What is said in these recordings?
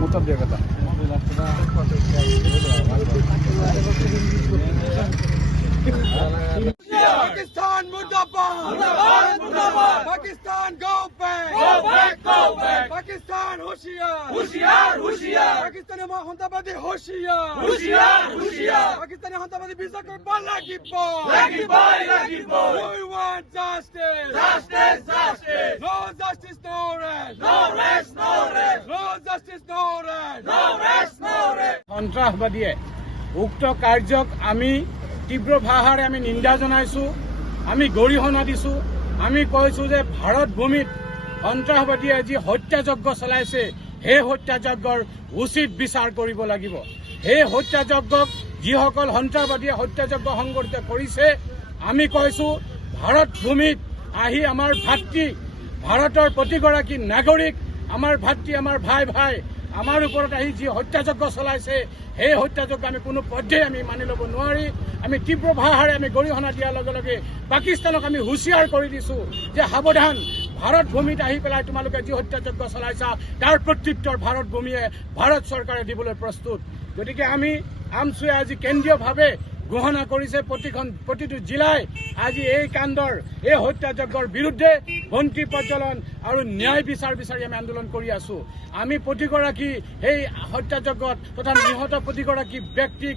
মুতাব দিয়ে কথা Pakistan murdabad, murdabad. Pakistan go back, go back, go back. Pakistan hoshiyar, hoshiyar, hoshiyar. Pakistani huntabadi hoshiyar, hoshiyar, hoshiyar. Pakistani huntabadi bizakar lagi boy. We want justice, justice, justice. No justice, no rest, no rest, no rest. No justice, no rest, no rest, no rest. সন্ত্ৰাসবাদীয়ে উক্ত কাৰ্যক আমি তীব্ৰ ভাষাৰে আমি নিন্দা জনাইছো আমি গৰিহণা দিছো আমি কৈছো যে ভাৰত ভূমিত সন্ত্ৰাসবাদীয়ে যি হত্যাযজ্ঞ চলাইছে সেই হত্যাযজ্ঞৰ উচিত বিচাৰ কৰিব লাগিব সেই হত্যাযজ্ঞক যিসকল সন্ত্ৰাসবাদীয়ে হত্যাযজ্ঞ সংঘটিত কৰিছে আমি কৈছো ভাৰত ভূমিত আহি আমাৰ ভাতৃ ভাৰতৰ প্ৰতিগৰাকী নাগৰিক আমাৰ ভাতৃ আমাৰ ভাই আমাৰ ওপৰত আহি যি হত্যাযজ্ঞ চলাইছে সেই হত্যাযজ্ঞ আমি কোনো পৰ্যায়ে আমি মানি ল'ব নোৱাৰি আমি তীব্ৰ ভাষাৰে আমি গৰিহণা দিয়াৰ লগে লগে পাকিস্তানক আমি হুঁচিয়াৰ কৰি দিছো যে সাৱধান ভাৰত ভূমিত আহি পেলাই তোমালোকে যি হত্যাযজ্ঞ চলাইছা তাৰ প্ৰত্যুত্তৰ ভাৰত ভূমিয়ে ভাৰত চৰকাৰে দিবলৈ প্ৰস্তুত গতিকে আমি আমছুৱে আজি কেন্দ্ৰীয়ভাৱে ঘোষণা কৰিছে প্ৰতিটো জিলাই আজি এই কাণ্ডৰ এই হত্যাযজ্ঞৰ বিৰুদ্ধে বন্তি প্ৰজ্বলন আৰু ন্যায় বিচাৰি আমি আন্দোলন কৰি আছো আমি প্ৰতিগৰাকী এই হত্যাযজ্ঞত তথা নিহত প্ৰতিগৰাকী ব্যক্তিক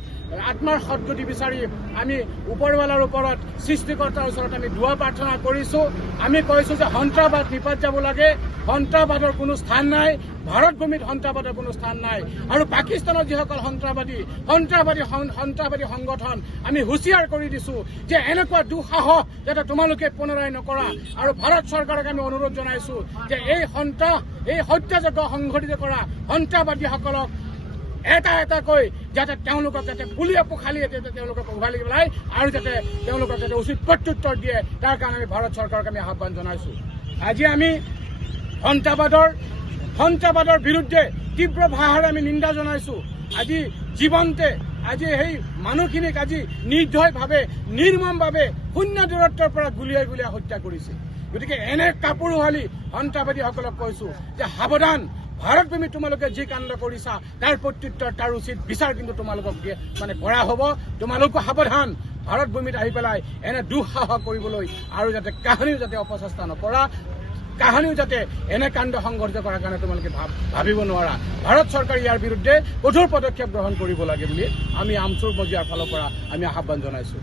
আত্মাৰ সদ্গতি বিচাৰি আমি ওপৰৱালাৰ ওপৰত সৃষ্টিকৰ্তাৰ ওচৰত আমি দুৱা প্ৰাৰ্থনা কৰিছো আমি কৈছো যে সন্ত্ৰাসবাদ নিপাত যাব লাগে সন্ত্ৰাসবাদৰ কোনো স্থান নাই ভাৰত ভূমিত সন্ত্ৰাসবাদৰ কোনো স্থান নাই আৰু পাকিস্তানৰ যিসকল সন্ত্ৰাসবাদী সংগঠন আমি হুঁচিয়াৰ কৰি দিছো যে এনেকুৱা দুঃসাহস যাতে তোমালোকে পুনৰাই নকৰা আৰু ভাৰত চৰকাৰক আমি অনুৰোধ জনাইছো যে এই হত্যাযজ্ঞ সংঘটিত কৰা সন্ত্ৰাসবাদীসকলক এটাকৈ যাতে তেওঁলোকক যাতে পুলিয়ে পোখালিয়ে যাতে তেওঁলোকক উভালি পেলাই আৰু যাতে তেওঁলোকক যাতে উচিত প্ৰত্যুত্তৰ দিয়ে তাৰ কাৰণে আমি ভাৰত চৰকাৰক আমি আহ্বান জনাইছো আজি আমি সন্ত্ৰাসবাদৰ বিৰুদ্ধে তীব্ৰ ভাষাৰে আমি নিন্দা জনাইছো আজি জীৱন্তে আজি সেই মানুহখিনিক আজি নিৰ্দয়ভাৱে নিৰ্মমভাৱে শূন্য দূৰত্বৰ পৰা গুলিয়াই হত্যা কৰিছে গতিকে এনে কাপুৰুহালি সন্ত্ৰাসবাদীসকলক কৈছো যে সাৱধান ভাৰত ভূমিত তোমালোকে যি কাণ্ড কৰিছা তাৰ প্ৰত্যুত্তৰ তাৰ উচিত বিচাৰ কিন্তু তোমালোকক কৰা হ'ব তোমালোকো সাৱধান ভাৰত ভূমিত আহি পেলাই এনে দুঃসাহস কৰিবলৈ আৰু যাতে কাহানিও যাতে অপচেষ্টা নকৰা কাহানিও যাতে এনে কাণ্ড সংঘটিত কৰাৰ কাৰণে তোমালোকে ভাবিব নোৱাৰা ভাৰত চৰকাৰে ইয়াৰ বিৰুদ্ধে কঠোৰ পদক্ষেপ গ্ৰহণ কৰিব লাগে বুলি আমি আমচুৰ মজিয়াৰ ফালৰ পৰা আমি আহ্বান জনাইছো